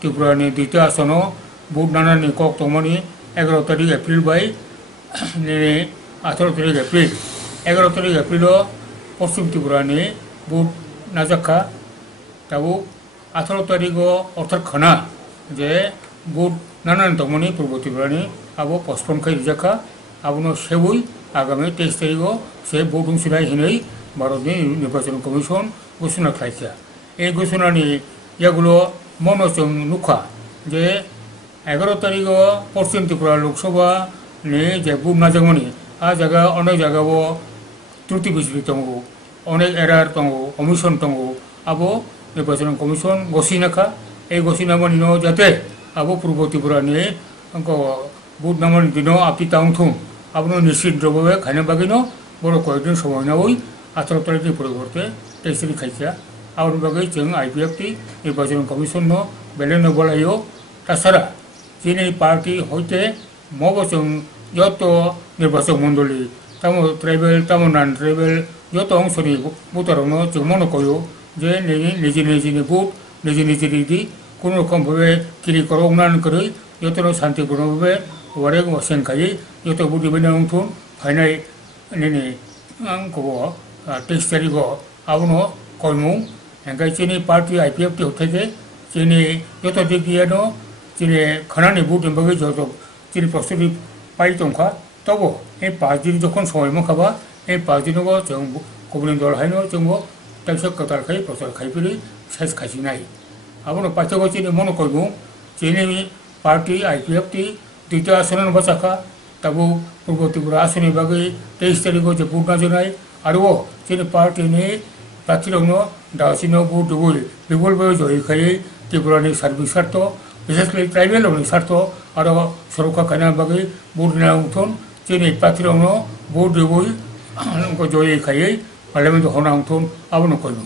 त्रिपुरानि द्वितीय आसनो भोट नानानि कक तंगमनि 11 तारिख एप्रिल बाय 18 तारिख एप्रिल 11 तारिख एप्रिल पश्चिम त्रिपुरानि भोट नाजाखा ताबो 18 तारिख अर्थात खाना जे भोट नानानि तंगमनि पूर्व त्रिपुरानि आबो पोस्टपोन खाई रिजाखा आबनो सेबुई आगामी 23 तारिख से भोट उंसिनाय हिनै भारतनि निर्वाचन कमिशन घोषणा खालामखा এই ঘোষণানি ইয়াগুলো মনোচং নুখা যে 11 তারিখ পশ্চিম ত্রিপুরা লোকসভা নি যে ভোট নাজাগমনি आ জায়গা অনেক জায়গাবো ত্রুটি বিচলিত দंगो অনেক এরার দंगो কমিশন দंगो আবো নির্বাচন কমিশন ঘোষণাখা এই ঘোষণামানি ন যাতে আবো পূর্ব ত্রিপুরা নি অঙ্ক ভোট নামানি দিন আপনি তাউথুম আবনো নিশ্চিতভাবে খাইনা বাগিনো বড় কয়েকদিন সময় নাওই 18 তারিখের পরিবর্তে 23 তারিখ খাইছা और बागै जों आईपीएफटी निर्वाचन कमिशन बेलेन बलायो ताछाड़ा जिनि पार्टी हईते मबो जों यत निर्वाचक मंडली तामो ट्राइबल तामो नन ट्राइबल यत अंशनि भोटारनो जों मन कयो जे निजे निजेनि भोट निजे निजे दी कोनो रकम भावे किरि करौनान करै यतनो शांतिपूर्ण भावे वारे सेनखायै यत भोट दिबेना अंथुन फाइनाय नेनि आंखौ 23 तारिख आवनो कयमु एंगाय चीनी पार्टी आईपीएफटी होते थे चीनी जो तो देखिए नो चीनी खाना नहीं बूट बगे जो तो चीनी प्रस्तुति पाई तंखा तब ये 5 दिन जो समय में खाबा ये 5 दिन को जो गुबुन दल है नो जो तक कतार खाई प्रसार खाई फिर साइज खासी नहीं अब ना पाँच को चीनी मन करूँ चीनी पार्टी आईपीएफटी द्वितीय आसन बचाखा तब पूर्व त्रिपुरा आसनी बगे 23 तारीख जो भोट नाजानाय और वो चीनी पार्टी ने प्रार्थीरनो दासिनो भोट दुबुल बिबुल बय जयखायै त्रिपुरानि सार्बिक स्वार्थ विशेषकै ट्राइबेलनि स्वार्थ आरो सुरक्षा खाना बागै भोट नाउथन जेनि प्रार्थीरनो भोट दुबुल जयखायै पार्लियामेन्ट होना उथन आबनो कयमु।